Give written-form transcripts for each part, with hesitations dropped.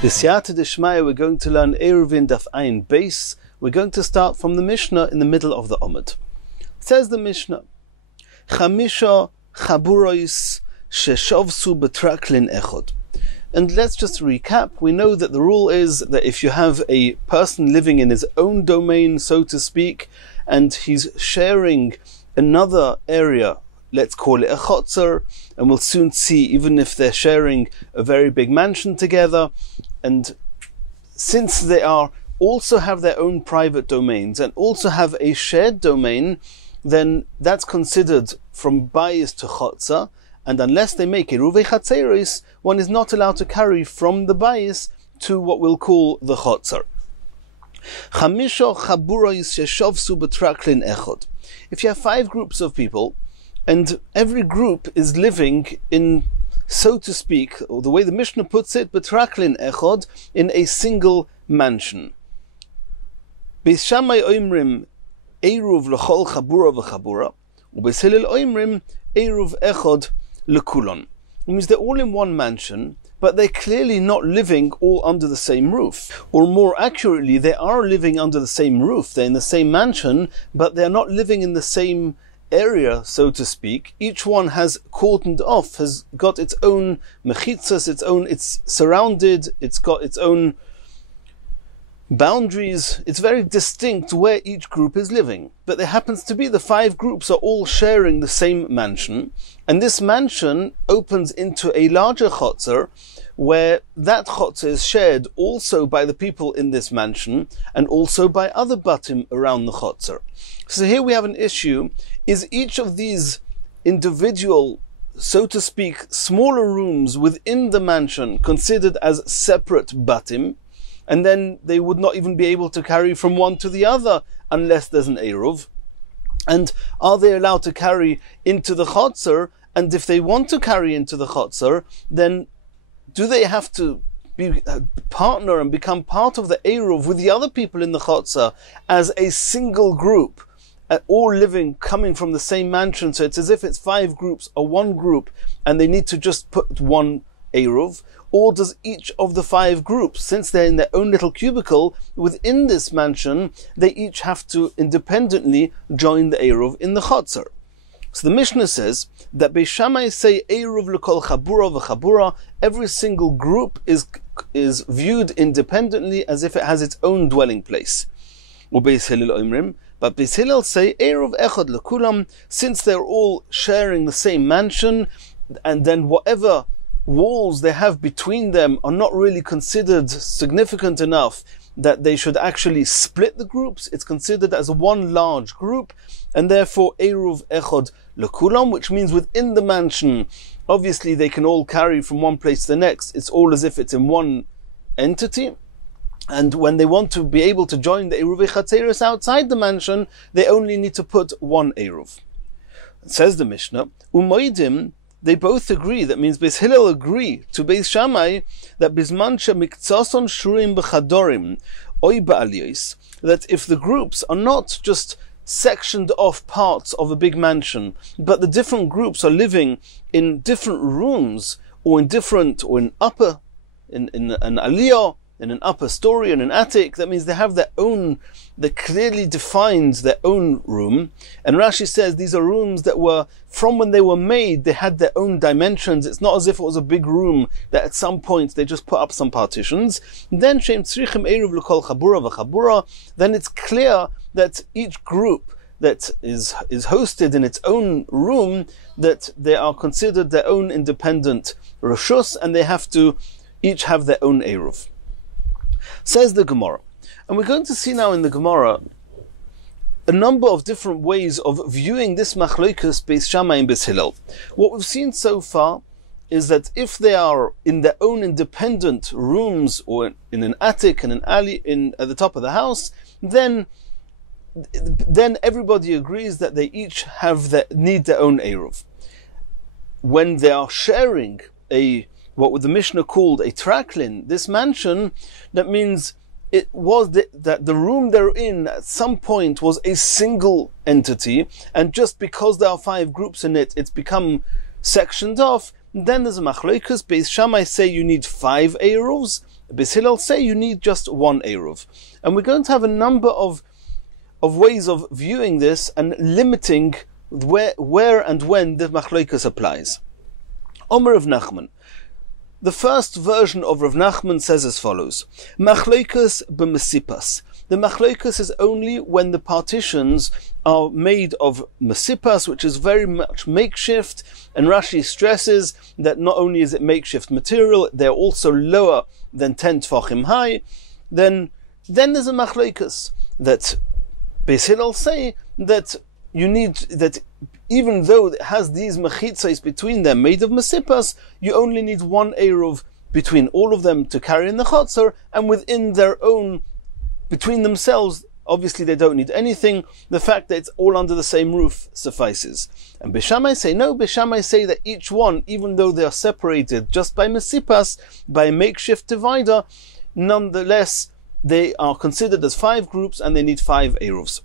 B'siyata d'shmaya, we're going to learn Eirovin daf ayin base. We're going to start from the Mishnah in the middle of the Omid. Says the Mishnah, Chamisha chaburois sheshovsu betraklin echod. And let's just recap. We know that the rule is that if you have a person living in his own domain, so to speak, and he's sharing another area, let's call it a chotzer, and we'll soon see, even if they're sharing a very big mansion together, and since they are also have their own private domains and also have a shared domain, then that's considered from bayis to chotzer, and unless they make Yiruvei chatzeros, one is not allowed to carry from the bayis to what we'll call the chotzer. Chamisha chaburois sheshovsu betraklin echod. If you have 5 groups of people, and every group is living in, so to speak, or the way the Mishnah puts it, betraklin echod, in a single mansion. Beis Shammai oimrim Eiruv l'chol chabura v'chabura, ubeis Hillel oimrim Eiruv echod l'kulon. It means they're all in one mansion, but they're clearly not living all under the same roof. Or more accurately, they are living under the same roof, they're in the same mansion, but they're not living in the same area, so to speak. Each one has cordoned off, has got its own mechitzas, it's surrounded, it's got its own boundaries. It's very distinct where each group is living. But there happens to be the 5 groups are all sharing the same mansion, and this mansion opens into a larger chotzer, where that chotzer is shared also by the people in this mansion and also by other batim around the chotzer. So here we have an issue. Is each of these individual, so to speak, smaller rooms within the mansion considered as separate batim, and then they would not even be able to carry from one to the other unless there's an Eruv? And are they allowed to carry into the chotzer? And if they want to carry into the chotzer, then do they have to be a partner and become part of the Eruv with the other people in the chotzer as a single group, all living, coming from the same mansion? So it's as if it's 5 groups or one group, and they need to just put one Eruv. Or does each of the 5 groups, since they're in their own little cubicle within this mansion, they each have to independently join the Eruv in the chotzer? So the Mishnah says that Beis Shammai say Eruv l'kol chabura v'chabura, every single group is viewed independently as if it has its own dwelling place. Ubeis Hillel oimrim, but Beis Hillel say Eruv echad l'kulam, since they're all sharing the same mansion, and then whatever walls they have between them are not really considered significant enough that they should actually split the groups. It's considered as one large group, and therefore Eruv echod l'kulam, which means within the mansion, obviously they can all carry from one place to the next. It's all as if it's in one entity. And when they want to be able to join the Yiruvei chatzeros outside the mansion, they only need to put one Eruv. It says the Mishnah, umoidim, they both agree. That means Beis Hillel agree to Beis Shammai that bisman shemiktzoson shurim b'chadorim oy ba'aliyos, that if the groups are not just sectioned off parts of a big mansion, but the different groups are living in different rooms, or in an aliyah, in an upper story, in an attic, that means they have their own, they clearly defined their own room. And Rashi says these are rooms that were, from when they were made, they had their own dimensions. It's not as if it was a big room that at some point they just put up some partitions. Then Shem Tzrichim Eruv l'kol chabura v'chabura, then it's clear that each group that is hosted in its own room, that they are considered their own independent reshus, and they have to each have their own Eruv. Says the Gemara, and we're going to see now in the Gemara a number of different ways of viewing this machlokas Beis Shammai and Beis Hillel. What we've seen so far is that if they are in their own independent rooms, or in an attic and an alley at the top of the house, then everybody agrees that they each need their own Eruv. When they are sharing what the Mishnah called a traklin, this mansion, that means it was that the room they're in at some point was a single entity, and just because there are 5 groups in it, it's become sectioned off. Then there's a machlokas. Beis Shammai say you need 5 eruvs, Beis Hillel say you need just one eruv. And we're going to have a number of ways of viewing this and limiting where and when the machlokas applies. Omer of Nachman. The first version of Rav Nachman says as follows: Machlokas b'mesipas. The machlokas is only when the partitions are made of mesipas, which is very much makeshift, and Rashi stresses that not only is it makeshift material, they're also lower than 10 tfachim high. Then there's a machlokas that Beis Hillel say that you need that. Even though it has these mechitzos between them made of mesipas, you only need one eruv between all of them to carry in the chotzer, and within their own, between themselves, obviously they don't need anything. The fact that it's all under the same roof suffices. And Beis Shammai say no. Beis Shammai say that each one, even though they are separated just by mesipas, by a makeshift divider, nonetheless they are considered as 5 groups and they need 5 eruvs.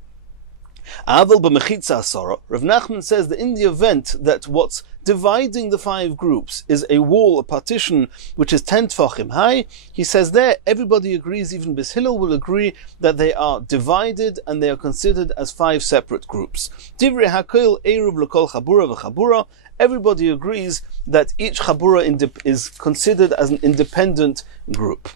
Aval b'mechitza asara, Rav Nachman says that in the event that what's dividing the 5 groups is a wall, a partition, which is 10 tfachim high, he says there, everybody agrees, even Beis Hillel will agree, that they are divided and they are considered as 5 separate groups. Divrei hakoil eruv l'kol chabura v'chabura, everybody agrees that each chabura is considered as an independent group.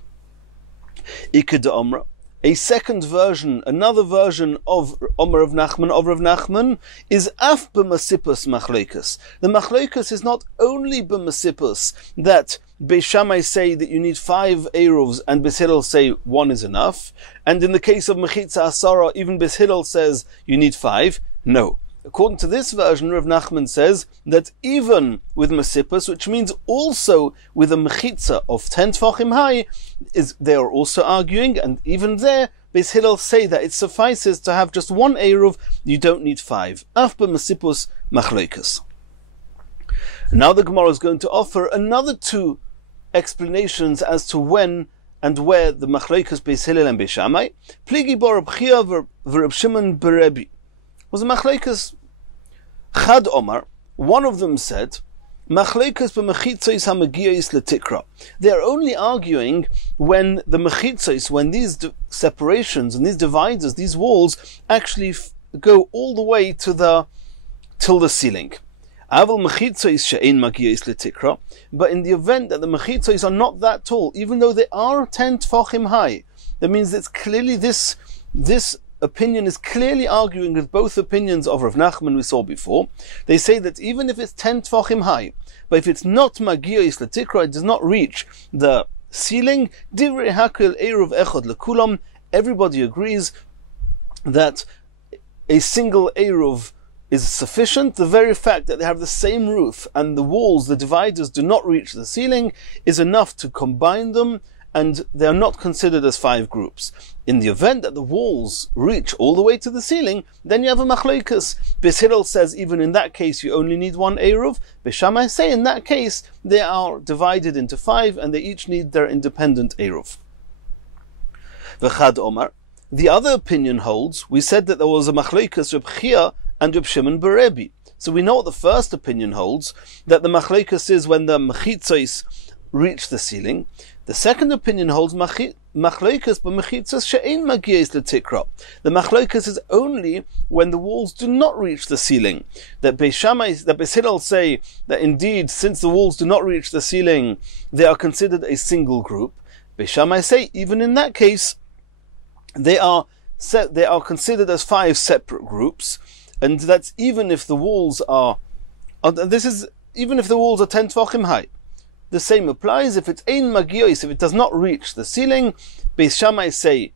Iked Omra. A second version, another version of Omer of Rav Nachman, is af b'masipus machlokas. The machlokas is not only b'masipus that Beis Shammai say that you need 5 eruvs and Beis Hillel say 1 is enough, and in the case of mechitza asara, even Beis Hillel says you need 5. No. According to this version, Rav Nachman says that even with masipus, which means also with a mechitza of 10 tfachim high, they are also arguing, and even there, Beis Hillel say that it suffices to have just 1 eruv, you don't need 5. Af b'masipus machlokas. Now the Gemara is going to offer another 2 explanations as to when and where the machlokas Beis Hillel and Beis Shammai. Pligi bar Reb Chia v'Reb Shimon berebi. Was a machlokas Chad Omar. One of them said, Machlokas b'mechitzos hamagiyos letikra. They are only arguing when the mechitzos, when these separations and these dividers, these walls, actually go all the way till the ceiling. Aval mechitzos she'ein magiyos letikra. But in the event that the mechitzos are not that tall, even though they are 10 tfachim high, that means it's clearly this opinion is clearly arguing with both opinions of Rav Nachman we saw before. They say that even if it's 10 tfachim high, but if it's not magiyos letikra, it does not reach the ceiling, divrei hakel eruv echad lekulam, everybody agrees that a single eruv is sufficient. The very fact that they have the same roof and the walls, the dividers, do not reach the ceiling is enough to combine them, and they are not considered as 5 groups. In the event that the walls reach all the way to the ceiling, then you have a machlokas. Beis Hillel says even in that case you only need 1 eruv. Beis Shammai say in that case they are divided into 5 and they each need their independent eruv. V'chad Omar. The other opinion holds, we said that there was a machlokas Reb Chia and Reb Shimon berebi. So we know what the first opinion holds, that the machlokas is when the mechitzos reach the ceiling. The second opinion holds machlokas b'mechitzos she'ein magiyos letikra. The machlokas is only when the walls do not reach the ceiling. That Beis Hillel say that indeed, since the walls do not reach the ceiling, they are considered a single group. Beis Shammai say even in that case, they are considered as 5 separate groups, and that's even if the walls are. This is even if the walls are 10 tfachim high. The same applies if it's ein magiyos, if it does not reach the ceiling. Beis Shammai say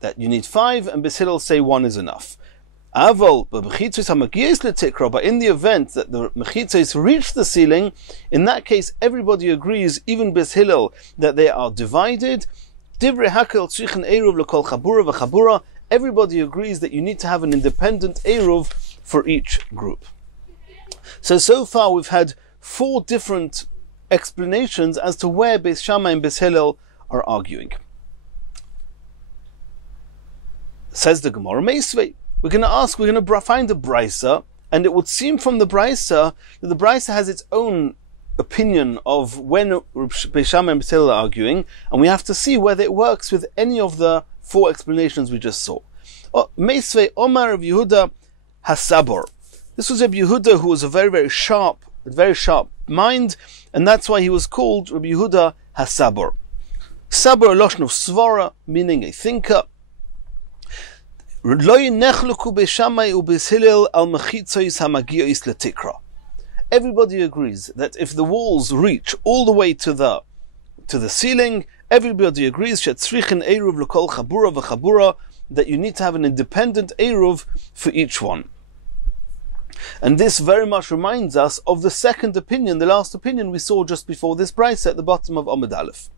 that you need 5, and Beis Hillel say 1 is enough. Aval b'mechitzos hamagiyos letikra, but in the event that the mechitzos reach the ceiling, in that case everybody agrees, even Beis Hillel, that they are divided. Divrei hakel tzrichen eruv l'kol chabura v'chabura. Everybody agrees that you need to have an independent eruv for each group. So far we've had 4 different explanations as to where Beis Shammai and Beis Hillel are arguing. Says the Gemara Meisvei. We're going to find a brisa, and it would seem from the brisa that the brisa has its own opinion of when Beis Shammai and Beis Hillel are arguing, and we have to see whether it works with any of the four explanations we just saw. Meisvei Omar of Yehuda Hasabor. This was Rabbi Yehuda, who was a very sharp mind, and that's why he was called Rabbi Yehuda Hasabor. Sabor loshno svara, meaning a thinker. Everybody agrees that if the walls reach all the way to the ceiling, everybody agrees that you need to have an independent Eruv for each one. And this very much reminds us of the second opinion, the last opinion we saw just before this brayso at the bottom of Amud Aleph.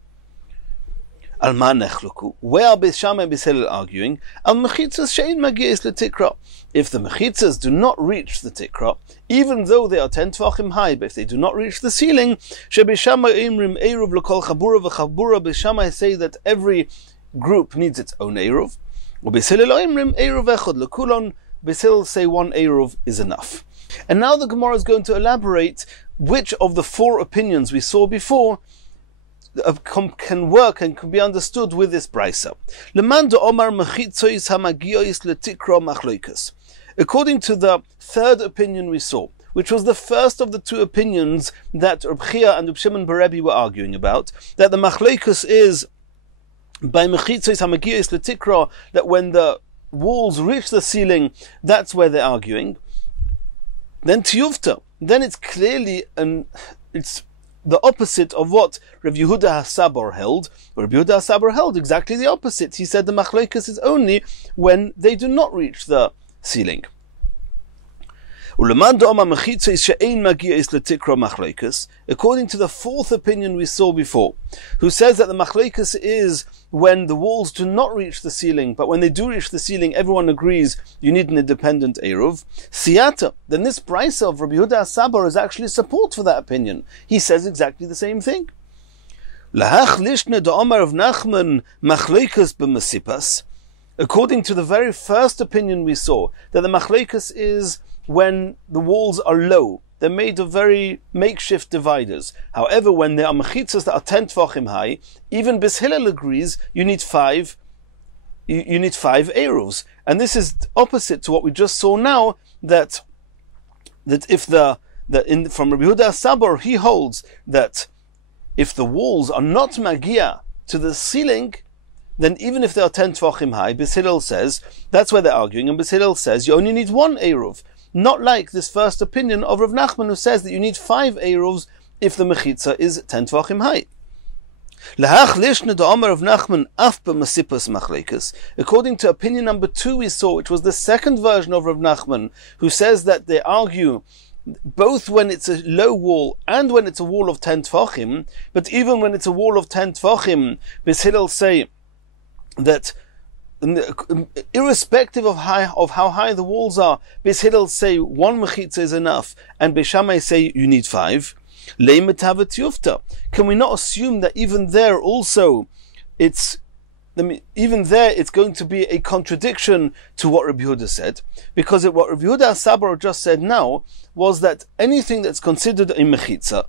Al ma nechluku. Where are Beis Shammai and Beis Hillel arguing? Al mechitzas she'ein magi'is letikra. If the mechitzas do not reach the tikra, even though they are 10 tvachim high, but if they do not reach the ceiling, she'Beis Shammai imrim eruv l'kol chabura v'chabura. Beis Shammai say that every group needs its own eruv. Beis Hillel imrim eruv echad l'kulon. Beis Hillel say one eruv is enough. And now the Gemara is going to elaborate which of the four opinions we saw before can work and can be understood with this brayso. According to the third opinion we saw, which was the first of the two opinions that Reb Chia and Reb Shimon bar Rebbe were arguing about, that the machloikus is by mechitzois hamagiyos letikra, that when the walls reach the ceiling, that's where they're arguing. Then tiyuvta, then it's clearly it's the opposite of what Rav Yehuda Hasabor held. Rav Yehuda Hasabor held exactly the opposite. He said the machloikus is only when they do not reach the ceiling. According to the fourth opinion we saw before, who says that the machloikus is when the walls do not reach the ceiling, but when they do reach the ceiling, everyone agrees you need an independent eruv. Siyata, then this brayso of Rabbi Yehuda Hasabor is actually support for that opinion. He says exactly the same thing. According to the very first opinion we saw, that the machloikus is when the walls are low. They're made of very makeshift dividers. However, when there are mechitzas that are 10 tvachim high, even Beis Hillel agrees you need five eruvs. And this is opposite to what we just saw now, that if from Rabbi Yehuda Hasabor, he holds that if the walls are not magia to the ceiling, then even if they are 10 tvachim high, Beis Hillel says, that's where they're arguing, and Beis Hillel says you only need one eruv. Not like this first opinion of Rav Nachman, who says that you need 5 eruvs if the mechitza is 10 tvachim high. According to opinion number 2 we saw, which was the second version of Rav Nachman, who says that they argue both when it's a low wall and when it's a wall of 10 tvachim, but even when it's a wall of 10 tvachim, Beis Hillel say that irrespective of how high the walls are, Beis Hillel say one mechitza is enough, and Beis Shammai say you need 5. Can we not assume that even there also it's going to be a contradiction to what Rabbi Yehuda said? Because what Rabbi Yehuda Hasabor just said now was that anything that's considered a mechitza,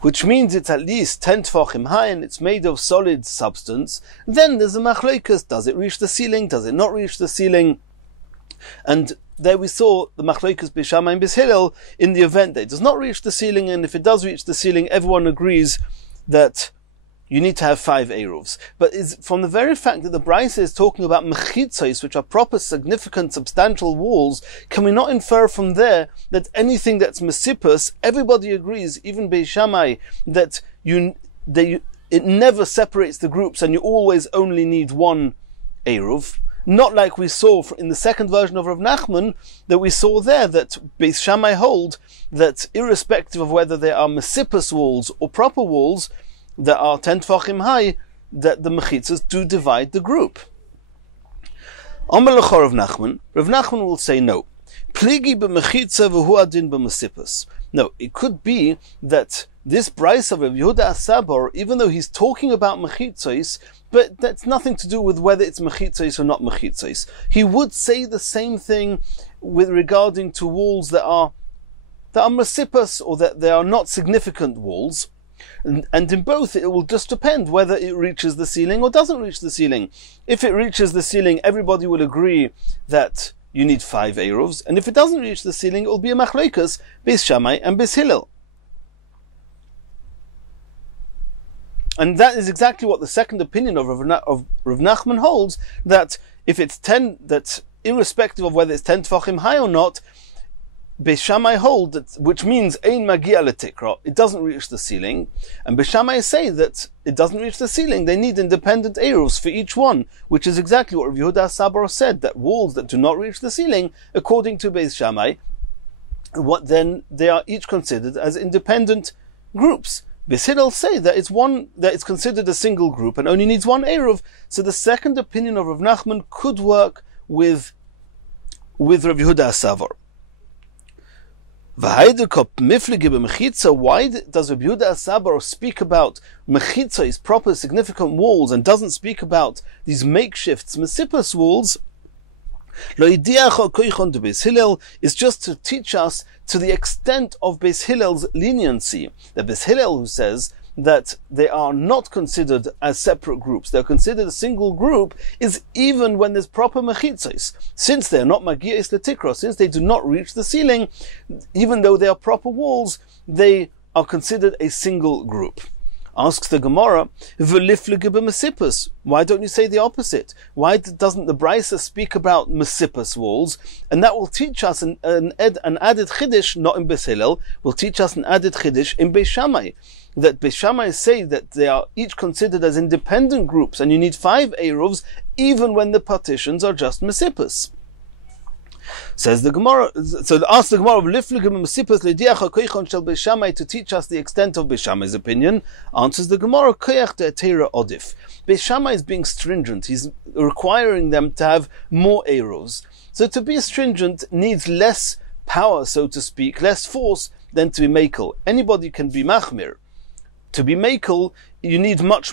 which means it's at least 10 tvachim high and it's made of solid substance, then there's a machloikus. Does it reach the ceiling? Does it not reach the ceiling? And there we saw the machloikus Beis Shammai and Beis Hillel in the event that it does not reach the ceiling, and if it does reach the ceiling, everyone agrees that you need to have 5 eruvs. But from the very fact that the brayso is talking about mechitzos, which are proper, significant, substantial walls, can we not infer from there that anything that's mesipus, everybody agrees, even Beis Shammai, that it never separates the groups and you always only need one eruv? Not like we saw in the second version of Rav Nachman, that we saw there that Beis Shammai hold that irrespective of whether they are mesipus walls or proper walls that are 10 tvachim high, that the mechitzas do divide the group. Amar l'cha Rav Nachman will say no. Pligi b'mechitza v'hu adin b'mesipus. No, it could be that this brayso of Rav Yehuda Hasabor, even though he's talking about mechitzos, but that's nothing to do with whether it's mechitzos or not mechitzos. He would say the same thing with regarding to walls that are that are masipas, or that they are not significant walls. And in both, it will just depend whether it reaches the ceiling or doesn't reach the ceiling. If it reaches the ceiling, everybody will agree that you need 5 Eiruvs, and if it doesn't reach the ceiling, it will be a machlokas, Beis Shammai and Beis Hillel. And that is exactly what the second opinion of Rav Nachman holds, that if it's 10, that irrespective of whether it's 10 tefachim high or not, Beis Shammai hold that, which means ein magia letikra, it doesn't reach the ceiling, and Beis Shammai say that it doesn't reach the ceiling. They need independent eiruvs for each one, which is exactly what Rav Yehuda Sabar said, that walls that do not reach the ceiling, according to Beis Shammai, what then they are each considered as independent groups. Beis Hillel say that it's considered a single group and only needs one eruv. So the second opinion of Rav Nachman could work with Rav Yehuda Savar. Why does Rabbi Yehuda Sabar speak about mechitzos, proper significant walls, and doesn't speak about these makeshifts, mesipas walls? Is just to teach us to the extent of Beis Hillel's leniency. The Beis Hillel, who says that they are not considered as separate groups, they're considered a single group, is even when there's proper mechitzos. Since they're not magias letikra, since they do not reach the ceiling, even though they are proper walls, they are considered a single group. Asks the Gemara, why don't you say the opposite? Why doesn't the Brisa speak about Mesipas walls? And that will teach us an added chiddush, not in Beis Hillel, will teach us an added chiddush in Beis Shammai. That Beis Shammai say that they are each considered as independent groups, and you need 5 Eiruvs, even when the partitions are just Mesipas. Says the Gemara, so ask the Gemara, to teach us the extent of Beis Shammai's opinion. Answers the Gemara, Beis Shammai is being stringent. He's requiring them to have more eros. So to be stringent needs less power, so to speak, less force than to be makel. Anybody can be machmir. To be makel, you need much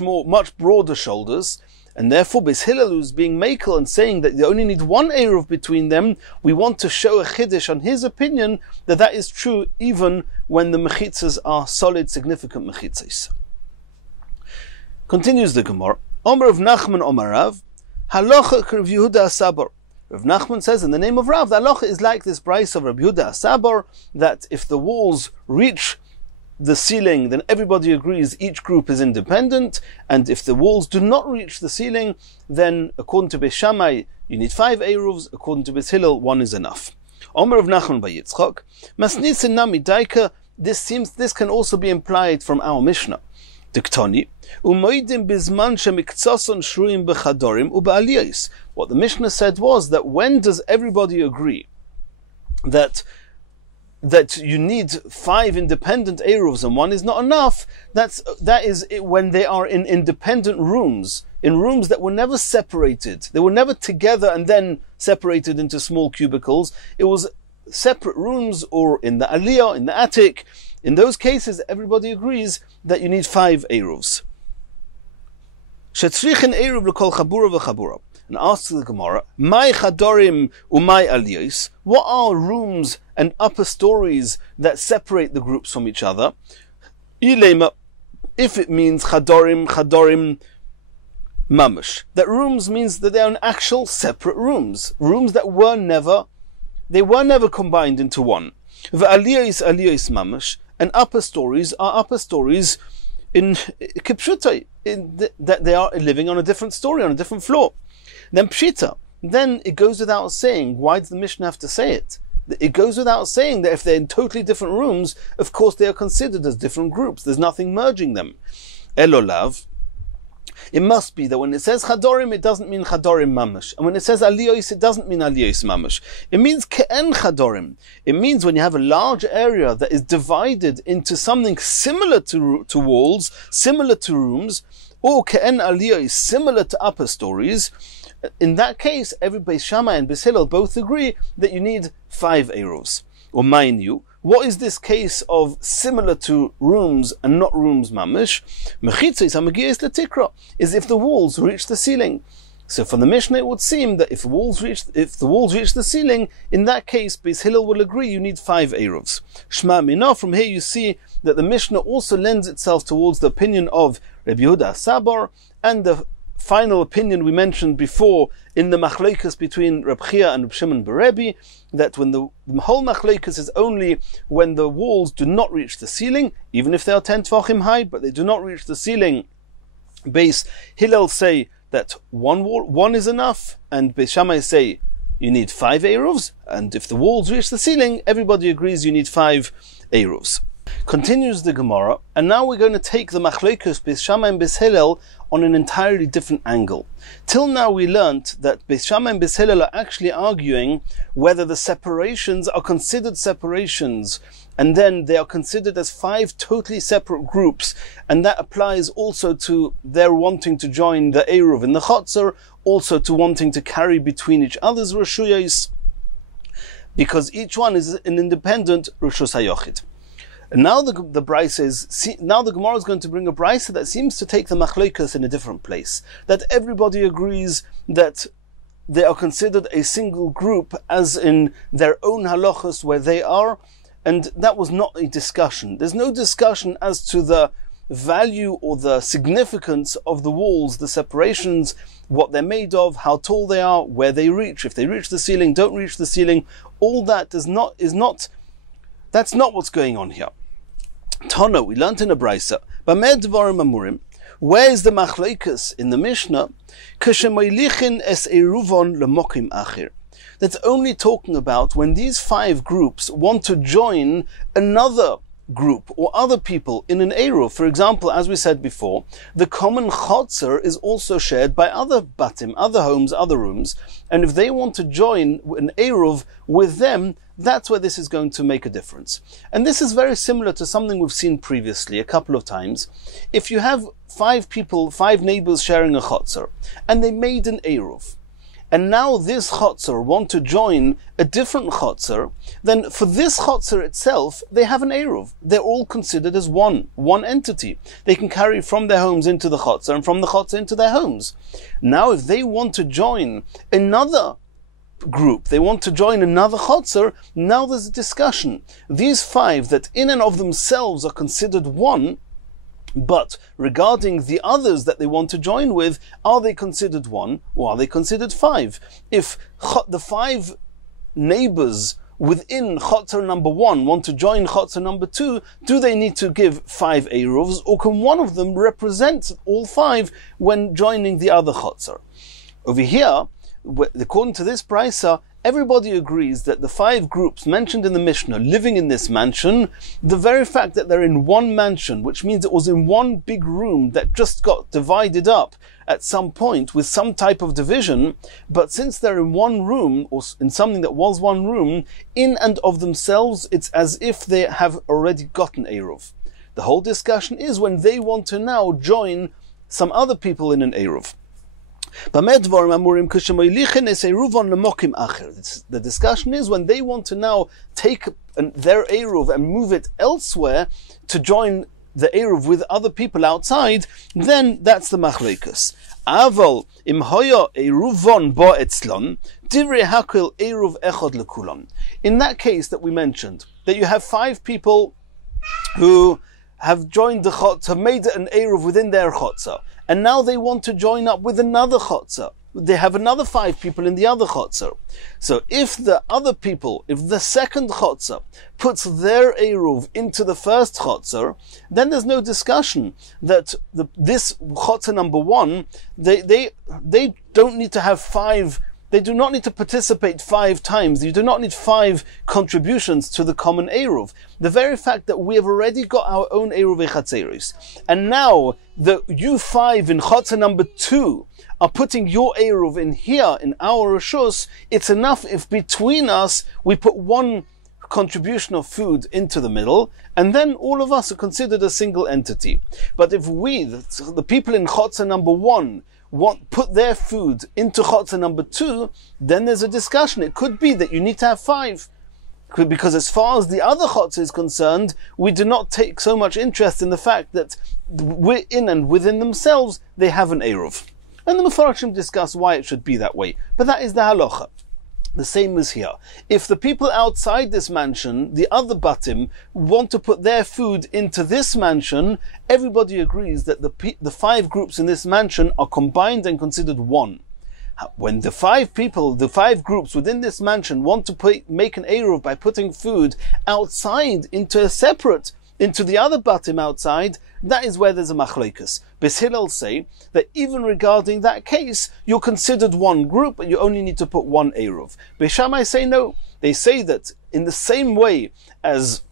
broader shoulders. And therefore, Beis Hillel, who's being makel and saying that you only need 1 eruv between them, we want to show a chiddush on his opinion that is true even when the mechitzas are solid, significant mechitzas. Continues the Gemara. Omer of Nachman Omer Rav, halacha Rav Yehuda Sabar. Rav Nachman says in the name of Rav, the halacha is like this brayso of Rav Yehuda Sabar, that if the walls reach the ceiling, then everybody agrees each group is independent, and if the walls do not reach the ceiling, then according to Beis Shammai you need 5 eruvs, according to Beis Hillel 1 is enough. Omer of Nachman by Yitzchak, Masnisin Nami Daika, this can also be implied from our Mishnah. Diktoni, Umoidim bizman shemiktsason shruim bechadorim ubealiyos. What the Mishnah said was that when does everybody agree that you need 5 independent eruvs and 1 is not enough? That is when they are in independent rooms, in rooms that were never separated. They were never together and then separated into small cubicles. It was separate rooms, or in the aliyah, in the attic. In those cases, everybody agrees that you need 5 eruvs. Shetzrichin eruv l'kol chabura v'chabura. And asks the Gemara, "My chadorim umay aliyos? What are rooms and upper stories that separate the groups from each other?" Ilema, if it means chadorim mamash, that rooms means that they are actual separate rooms that were never combined into one. V'aliyos mamash, and upper stories are upper stories in kipshutai, that they are living on a different story, on a different floor. Then pshita, then it goes without saying. Why does the Mishnah have to say it? It goes without saying that if they're in totally different rooms, of course they are considered as different groups. There's nothing merging them. Elolav, it must be that when it says chadorim, it doesn't mean chadorim mamash. And when it says aliyos, it doesn't mean aliyos mamash. It means ke'en chadorim. It means when you have a large area that is divided into something similar to walls, similar to rooms, or ke'en aliyos, similar to upper stories. In that case, every Beis Shammai and Beis Hillel both agree that you need 5 eruvs. Or mind you, what is this case of similar to rooms and not rooms mamish? Mechitzos hamagios letikra is if the walls reach the ceiling. So from the Mishnah it would seem that if the walls reach the ceiling, in that case Beis Hillel will agree you need 5 Eiruvs. Shma Minah, from here you see that the Mishnah also lends itself towards the opinion of Rabbi Yehuda Sabar, and the final opinion we mentioned before in the machlokes between Reb Chia and Reb Shimon bar Rebbe, that when the whole machlokes is only when the walls do not reach the ceiling, even if they are 10 tvachim high, but they do not reach the ceiling. Beis Hillel say that one is enough, and Beis Shammai say you need 5 Eiruvs, and if the walls reach the ceiling, everybody agrees you need 5 Eiruvs. Continues the Gemara, and now we're going to take the machlokes Beis Shammai and Beis Hillel on an entirely different angle. Till now we learnt that Beis Shammai and Beis Hillel are actually arguing whether the separations are considered separations, and then they are considered as 5 totally separate groups, and that applies also to their wanting to join the Eruv in the Chotzer, also to wanting to carry between each other's Reshuyos, because each one is an independent Reshus HaYochid. And now the Gemara is going to bring a brisa that seems to take the machlokas in a different place. That everybody agrees that they are considered a single group, as in their own halachas where they are, and that was not a discussion. There's no discussion as to the value or the significance of the walls, the separations, what they're made of, how tall they are, where they reach, if they reach the ceiling, don't reach the ceiling. All that that's not what's going on here. Tana, we learnt in a brisa, Bamed Dvarim Amurim, where is the machlokes in the Mishnah? Kashemoilichin es Eiruvon lemokim achir. That's only talking about when these 5 groups want to join another group or other people in an Eruv. For example, as we said before, the common chotzer is also shared by other batim, other homes, other rooms, and if they want to join an Eruv with them, that's where this is going to make a difference. And this is very similar to something we've seen previously a couple of times. If you have 5 people, 5 neighbors sharing a chotzer, and they made an Eruv, and now this chotzer want to join a different chotzer, then for this chotzer itself, they have an Eruv. They're all considered as one entity. They can carry from their homes into the chotzer, and from the chotzer into their homes. Now if they want to join another group, they want to join another chotzer, now there's a discussion. These 5 that in and of themselves are considered one, but regarding the others that they want to join with, are they considered 1 or are they considered 5? If the 5 neighbors within chotzer number 1 want to join chotzer number 2, do they need to give 5 Eruvs, or can one of them represent all 5 when joining the other chotzer? Over here, according to this brisa, everybody agrees that the 5 groups mentioned in the Mishnah living in this mansion, the very fact that they're in one mansion, which means it was in one big room that just got divided up at some point with some type of division, but since they're in one room, or in something that was one room, in and of themselves, it's as if they have already gotten Eruv. The whole discussion is when they want to now join some other people in an Eruv. The discussion is when they want to now take their Eruv and move it elsewhere to join the Eruv with other people outside, then that's the machlokes. Aval im hoya Eruvon bo etzlon divrei hakol Eruv echad lekulam. In that case that we mentioned, that you have 5 people who have joined the chotzer, have made an Eruv within their chotzer, and now they want to join up with another chotzer. They have another 5 people in the other chotzer. So if the other people, if the second chotzer puts their Eruv into the first chotzer, then there's no discussion that this chotzer number 1, they don't need to have 5. They do not need to participate 5 times. You do not need 5 contributions to the common Eruv. The very fact that we have already got our own Eruv Echatzeris, and now you 5 in Chotzer number 2 are putting your Eruv in here, in our Rishus, it's enough if between us we put 1 contribution of food into the middle, and then all of us are considered a single entity. But if we, the people in Chotzer number 1, put their food into chotzer number 2, then there's a discussion. It could be that you need to have 5. Because as far as the other chotzer is concerned, we do not take so much interest in the fact that we're in and within themselves, they have an Eruv. And the Mefarshim discuss why it should be that way. But that is the halacha. The same as here. If the people outside this mansion, the other batim, want to put their food into this mansion, everybody agrees that the 5 groups in this mansion are combined and considered one. When the 5 people, the 5 groups within this mansion want to make an eruv by putting food outside into the other batim outside, that is where there's a machlokes. Beis Hillel say that even regarding that case, you're considered one group, but you only need to put one eruv. Beis Shammai say no. They say that in the same way as,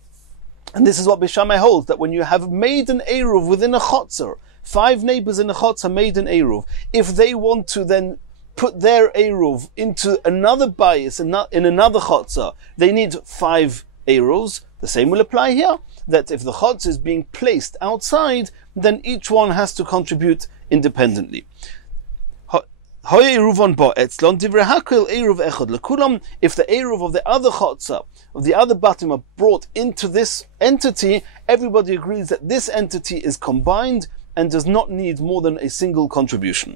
and this is what Beis Shammai holds, that when you have made an eruv within a chotzer, 5 neighbors in a chotzer made an eruv, if they want to then put their eruv into another bayis in another chotzer, they need 5 eruvs. The same will apply here, that if the chotzer is being placed outside, then each one has to contribute independently. If the eruv of the other chotzer, of the other batim, are brought into this entity, everybody agrees that this entity is combined and does not need more than a single contribution.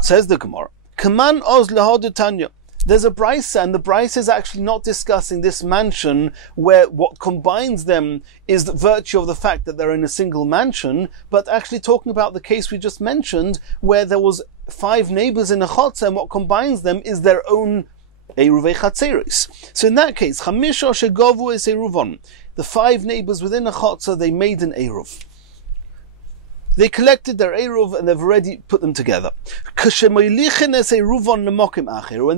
Says the Gemara, Kaman oz lehadu Tanya. There's a brisa, and the brisa is actually not discussing this mansion where what combines them is the virtue of the fact that they're in a single mansion, but actually talking about the case we just mentioned where there was 5 neighbors in a chotzer, and what combines them is their own eruvei chatzeris. So in that case, chamisha shegovu es eruvon. The 5 neighbors within a chotzer, they made an eruv. They collected their eruv and they've already put them together. When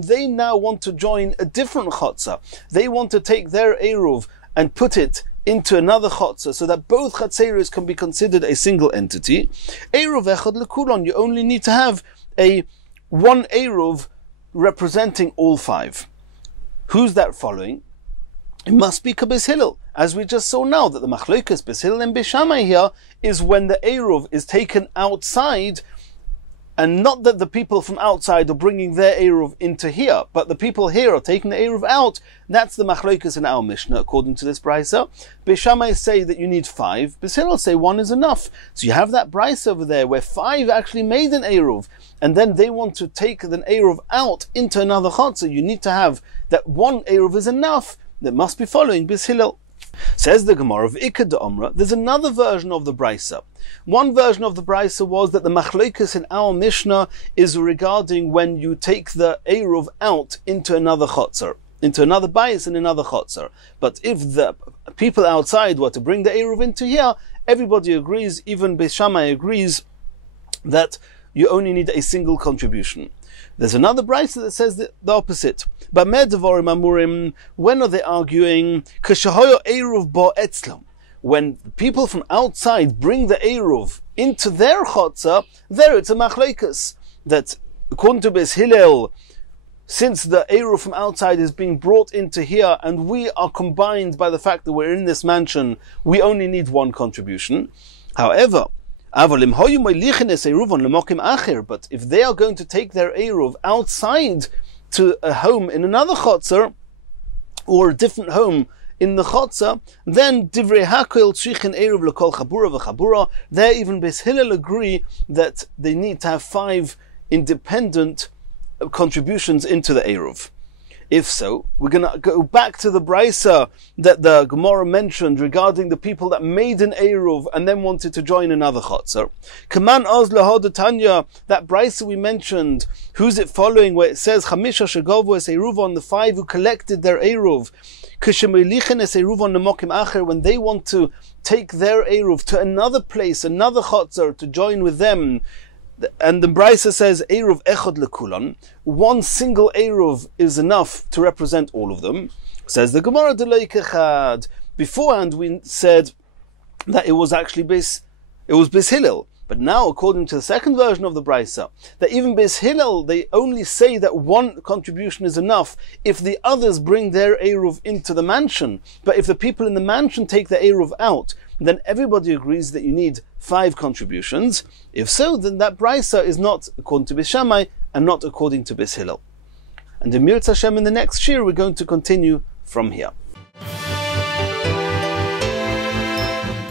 they now want to join a different chotzer, they want to take their eruv and put it into another chotzer so that both chatzeros can be considered a single entity. Eruv echad lekulon. You only need to have one eruv representing all 5. Who's that following? It must be Beis Hillel, as we just saw now, that the machlokes Beis Hillel and Beis Shammai here is when the eruv is taken outside, and not that the people from outside are bringing their eruv into here, but the people here are taking the eruv out. That's the machlokes in our Mishnah, according to this brisa. Beis Shammai say that you need 5. Beis Hillel say 1 is enough. So you have that brisa over there where 5 actually made an eruv, and then they want to take the eruv out into another chotzer. You need to have that 1 eruv is enough. That must be following Beis Hillel. Says the Gemara of Ikad de Omra, there's another version of the brisa. One version of the brisa was that the machlokes in our Mishnah is regarding when you take the eruv out into another chotzer, into another bayis in another chotzer. But if the people outside were to bring the eruv into here, everybody agrees, even Beis Shammai agrees, that you only need a single contribution. There's another brisa that says the opposite. When are they arguing? When people from outside bring the eruv into their chotzer, there it's a machlokes. That according to Beis Hillel, since the eruv from outside is being brought into here, and we are combined by the fact that we're in this mansion, we only need 1 contribution. However, but if they are going to take their eruv outside to a home in another chotzer, or a different home in the chotzer, then divrei hakel tzrichin eruv lekol chabura v'chabura. There even Beis Hillel agree that they need to have 5 independent contributions into the eruv. If so, we're going to go back to the brisa that the Gemara mentioned regarding the people that made an eruv and then wanted to join another chotzer. Kaman oz lehadu Tanya, that brisa we mentioned, who's it following, where it says chamisha shegovu es eruvon, the 5 who collected their eruv, k'shemeilichen es eruvon lemokim acher, when they want to take their eruv to another place, another chotzer, to join with them. And the brisa says eruv echad lekulon, 1 single eruv is enough to represent all of them. Says the Gemara delay kechad. Beforehand we said that it was actually Beis Hillel, but now according to the second version of the brisa, that even Beis Hillel, they only say that 1 contribution is enough if the others bring their eruv into the mansion. But if the people in the mansion take the eruv out, then everybody agrees that you need 5 contributions. If so, then that brisa is not according to Beis Shammai and not according to Beis Hillel. And in Mir Hashem, in the next shir, we're going to continue from here.